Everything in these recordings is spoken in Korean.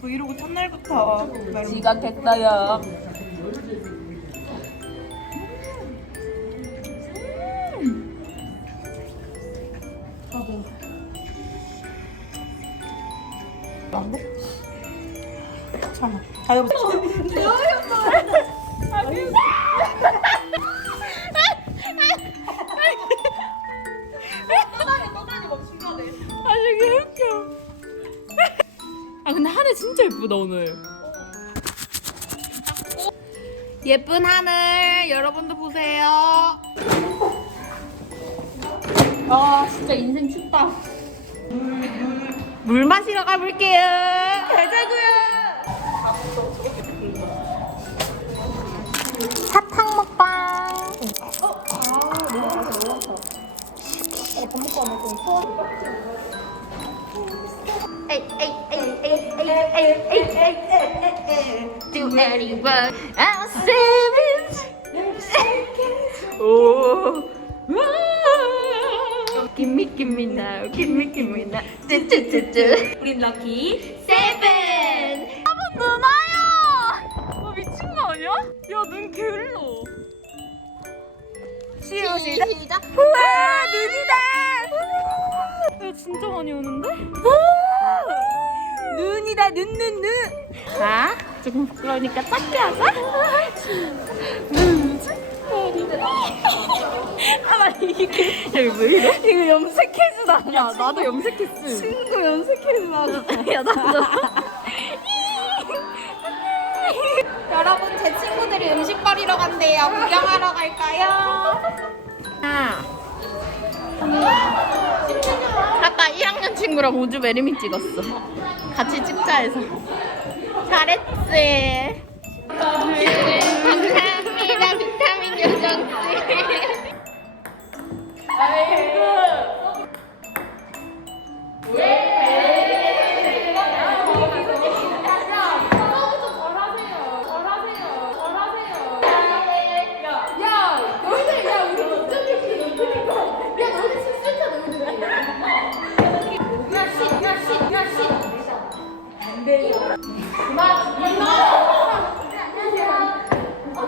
브이로그 첫날부터 지각했어요. 자유. 아 오늘. 예쁜 하늘 여러분도 보세요. 아 진짜 인생 춥다. 물 마시러 가볼게요. 대자구요. 사탕 먹방. 어, 아, 어, 어. 에이 에이. Do anyone I'm savage 오 Give me give me now Give me give me now 쯔쯔쯔쯔 우린 럭키. 세븐 여러분 누나야 어 미친 거 아니야? 야눈 게을러 시작 우와 눈이다 야 진짜 많이 오는데? 눈이다 눈 눈 눈. 자 조금 부끄러우니까 작게 하자. 아나 이게 여기 왜 이래? 이거 염색해준 아니야? 나도 염색했어. 친구 염색해준 아니야? 야 나도. 여러분 제 친구들이 음식 버리러 간대요. 구경하러 갈까요? 아. 아까 1학년 친구랑 우주 매리미 찍었어. 같이 찍자 해서. 잘했지. 감사합니다, 비타민 요정 씨.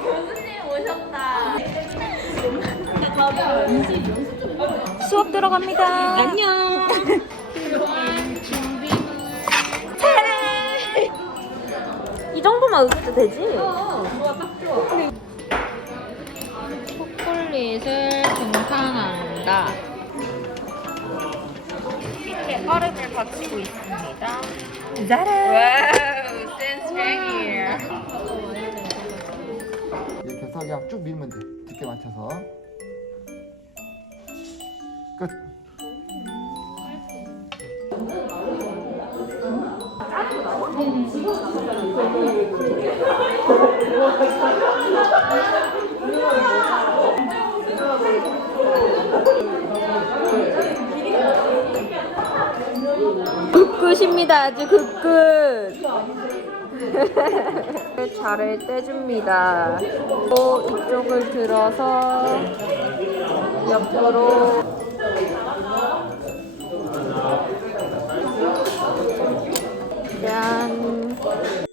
교수님 오셨다. 수업 들어갑니다. 안녕. 이 정도만 웃어도 되지? 어, 어. 네. 초콜릿을 등산한다. 이렇게 얼음을 받치고 있습니다. 짜란. 와우, 센스쟁이에요. 이렇게 해서 그냥 쭉 밀면 돼. 두께 맞춰서. 끝. 굿굿입니다. 아주 굿굿. 잘을 떼줍니다. 또 이쪽을 들어서 옆으로 짠.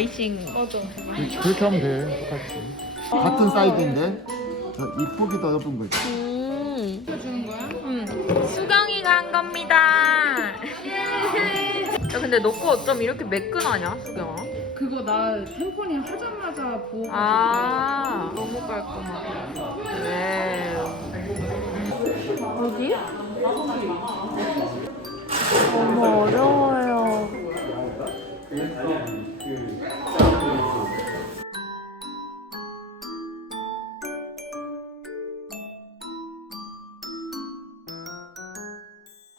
아이싱 그렇게 하면 돼. 똑같이. 같은 사이즈인데 저이 폭이 더 좁은 거지. 음. 주는 거야? 응. 수경이가 한 겁니다. 야 근데 너 거 어쩜 이렇게 매끈하냐, 수경아? 그거 나 템포니 하자마자 보고 아 너무 깔끔하다. 네. 여기? 너무 어려워요.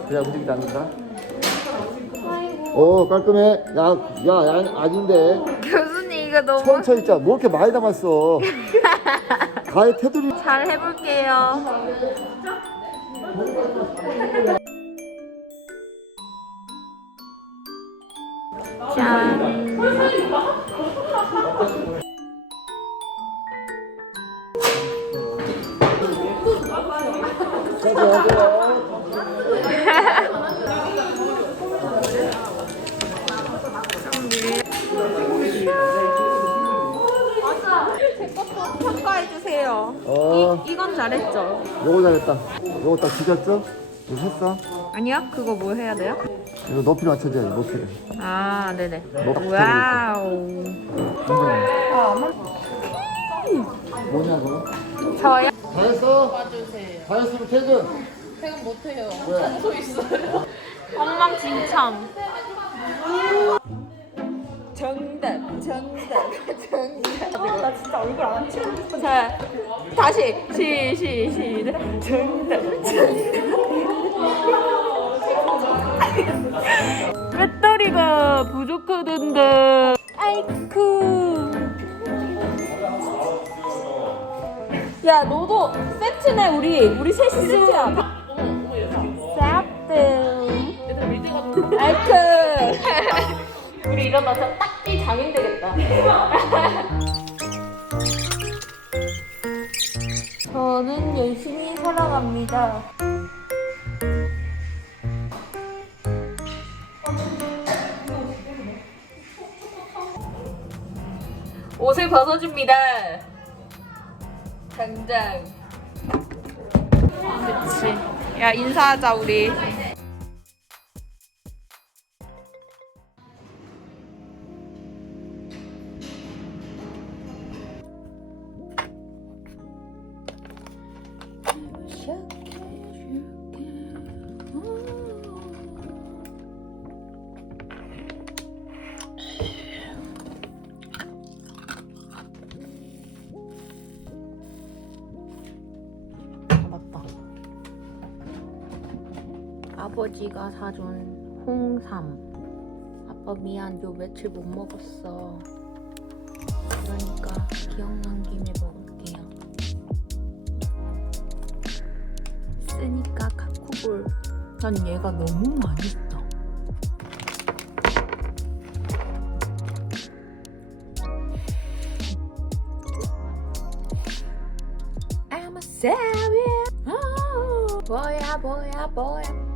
그래야 움직이지 않는다. 어 깔끔해. 야, 야, 야 아닌데. 교수님 이거 너무 천천히 있자. 뭐 이렇게 많이 담았어. 가의 테두리. 잘 해볼게요. 짠. 평가해주세요. 어, 이건 잘했죠? 요거 잘했다. 요거 딱 지졌죠? 이거 했어? 아니요? 그거 뭐 해야 돼요? 이거 높이를 맞춰줘야지, 높이를. 아, 네네. 높이 와우. 뭐냐, 그거? 저요? 다 했어? 다 했으면 퇴근. 퇴근 못해요. 왜? 엉망진창. 정답, 정답, 정답. 아, 나 진짜 얼굴 안 칠했어. 자, 다시 시, 시, 시작. 정답, 정답. 배터리가 부족하던데. 아이쿠. 야, 너도 세트네 우리. 우리 셋이 세트야. 세트. 아이쿠. 우리 저 딱지 장인 되겠다. 저는 열심히 살아갑니다. 옷을 벗어줍니다. 당장. 그치. 야, 인사하자, 우리. 아버지가 사준 홍삼. 아빠 미안, 요 며칠 못 먹었어. 그러니까 기억난 김에 먹을게요. 쓰니까 카쿠볼. 난 얘가 너무 맛있다. Oh, 뭐야 뭐야 뭐야.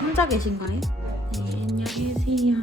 혼자 계신가요? 네, 안녕히 계세요.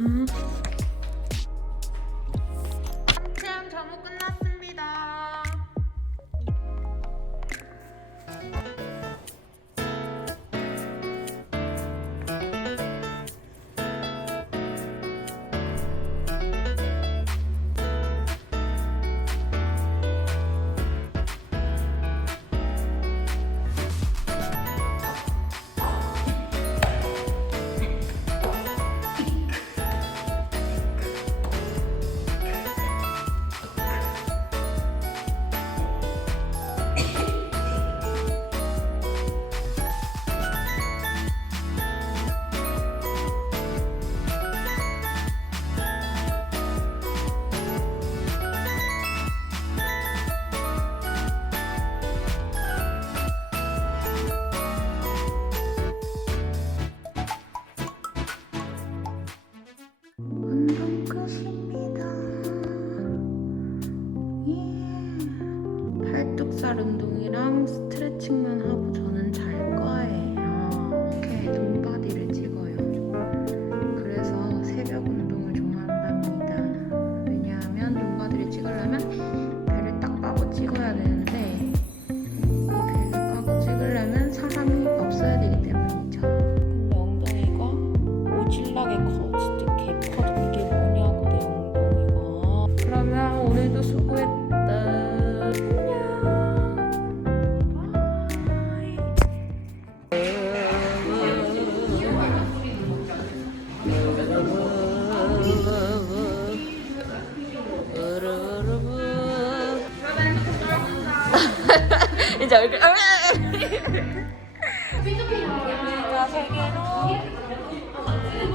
세계로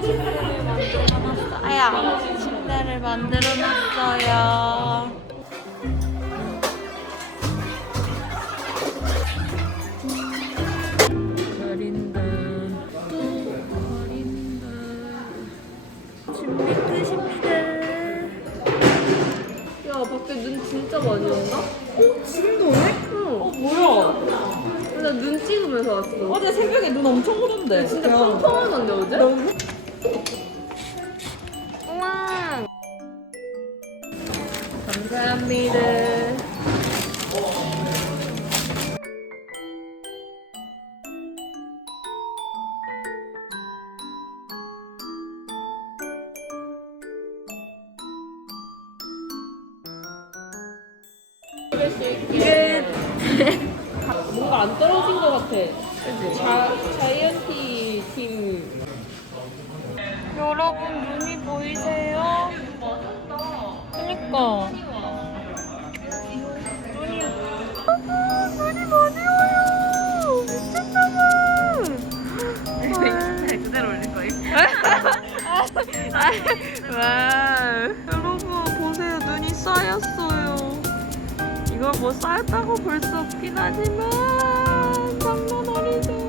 침대를 만들어놨어. 아야, 침대를 만들어놨어요. 가린다. 또 가린다. 준비 끝입니다. 야, 밖에 눈 진짜 많이 온다? 어, 지금도 오네? 응. 어, 뭐야? 나 눈 찍으면서 왔어. 어제 새벽에 눈 엄청 오던데. 진짜 펑펑하던데 어제? 우와 감사합니다 와 여러분 보세요 눈이 쌓였어요 이걸 뭐 쌓였다고 볼 수 없긴 하지만 장난 아니죠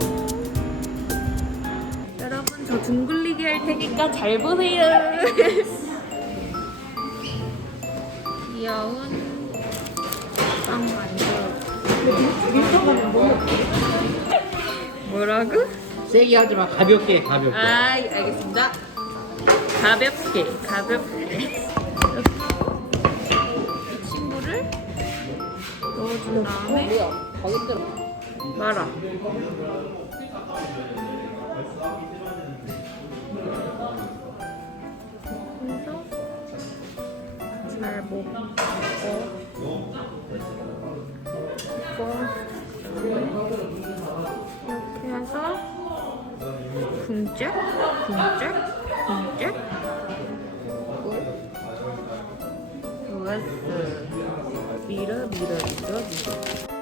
여러분 저 둥글리게 할 테니까 잘 보세요. 귀여운 빵 만들어. 뭐라고? 세게 하지 마 가볍게 가볍게 아 알겠습니다. 가볍게 가볍게. 이 친구를 넣어준 다음에 말아. 그래서 잘 먹고 이렇게 해서 쿵짝 쿵짝 쿵짝 좋았어 밀어 밀어 밀어 밀어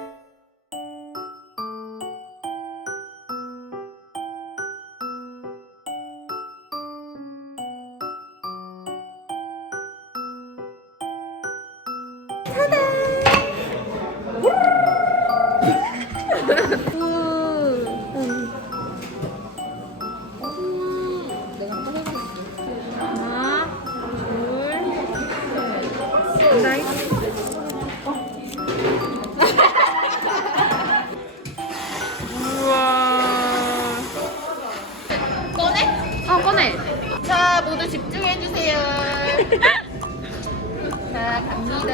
하나,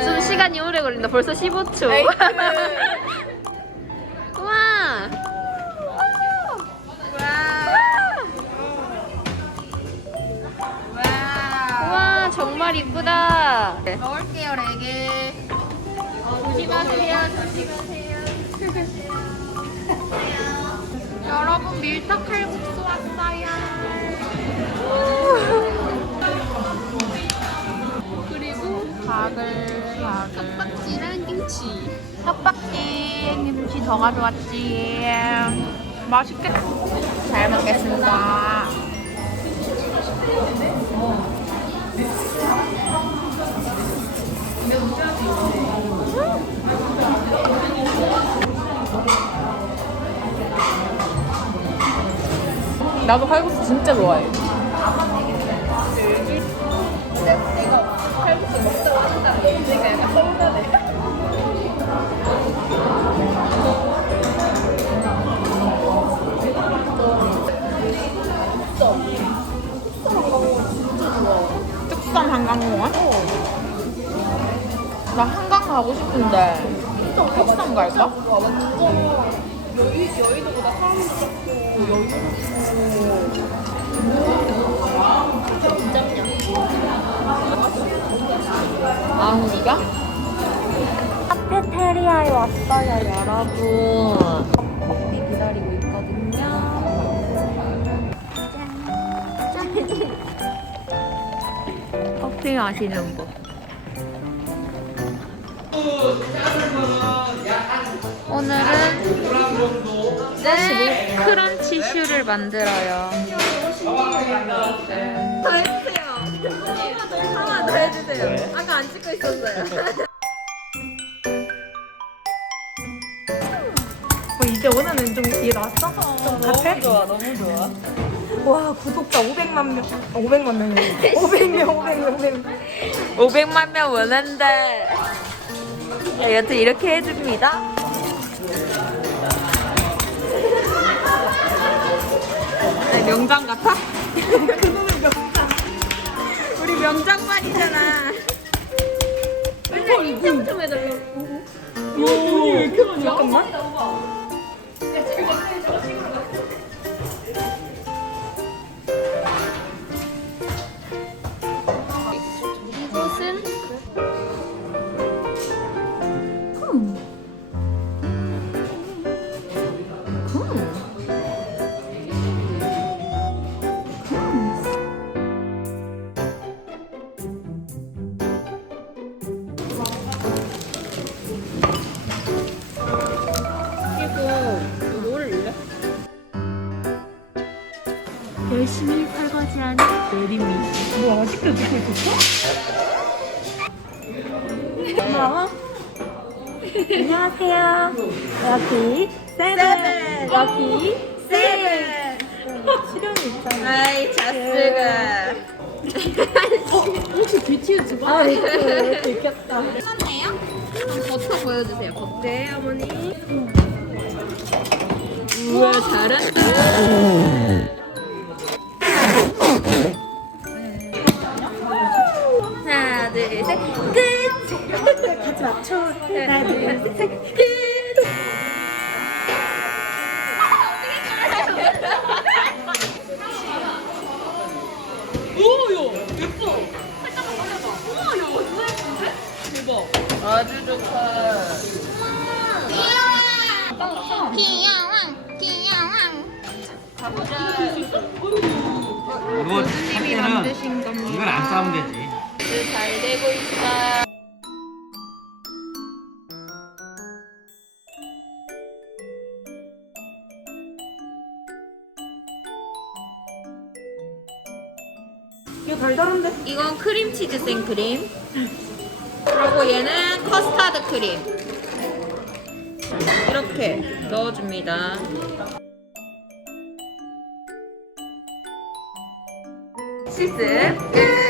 좀 시간이 오래 걸린다. 벌써 15초. 우와. 우와, 정말 이쁘다. 넣을게요 레게. 조심하세요 조심하세요. 여러분 밀떡 칼국수 왔어요. 그리고 밥을 떡박지랑 김치. 떡박지 김치 더 가져왔지. 맛있겠다. 잘 먹겠습니다. 나도 칼국수 진짜 좋아해. 가는 거야? 나 한강 가고 싶은데 혹시나 갈까? 여의도보다 사람도 적고 여유롭고 우리가? 카페테리아에 왔어요, 여러분. 짠 커피 마시는 거 오늘은 네, 크런치 슈를 만들어요. 더 해주세요. 하나 더 해주세요. 아까 안 찍고 있었어요. 이제 오늘은 좀 뒤에 나왔어? 좀 같아? 좋아, 너무 좋아. 와 구독자 500만 명, 어, 500만 명이 500명, 500명, 500명. 500만 명 오는데 야, 여튼 이렇게 해줍니다. 아, 명장 같아? 우리 명장만이잖아. 맨날 인정 좀 해달라고. 잠깐만. 이것은 럭키 세븐. 럭키 세븐. 실현이 있잖아. 아이 자스가 혹시 BTS 봐? 아 이렇게 있겠다. 샀네요? 그럼 버터 보여주세요. 버터. 네 어머니. 우와 잘한다. 하나 둘 셋 끝. 같이 맞춰. 하나 둘 셋 끝. 아주 좋다. 가보자. 이거 교수님이 할 만드신 겁니다. 이걸 안 싸면 되지. 잘 되고 있다. 이거 달달한데? 이건 크림치즈 생크림. 그리고 얘는 커스타드 크림. 이렇게 넣어줍니다. 실습 끝.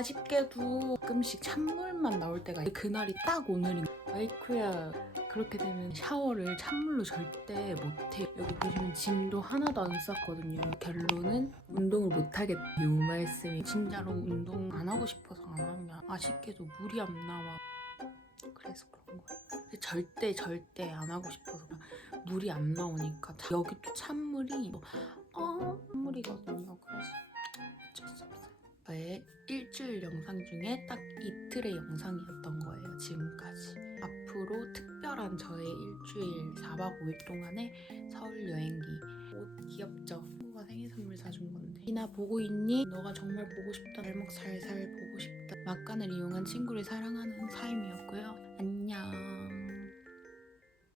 아쉽게도 가끔씩 찬물만 나올 때가. 그날이 딱 오늘인 아이쿠야 그렇게 되면 샤워를 찬물로 절대 못해 여기 보시면 짐도 하나도 안 쌌거든요 결론은 운동을 못하겠다 이 말씀이 진짜로 운동 안 하고 싶어서 안 하면 아쉽게도 물이 안 나와 그래서 그런 거예요 절대 절대 안 하고 싶어서 물이 안 나오니까 여기 또 찬물이 뭐 어, 선물이거든요. 그래서 어쩔 수 없어요. 저의 일주일 영상 중에 딱 이틀의 영상이었던 거예요. 지금까지. 앞으로 특별한 저의 일주일 4박 5일 동안의 서울 여행기. 옷 귀엽죠? 친구가 생일 선물 사준 건데. 이나 보고 있니? 너가 정말 보고 싶다. 발목 살살 보고 싶다. 막간을 이용한 친구를 사랑하는 사임이었고요. 안녕.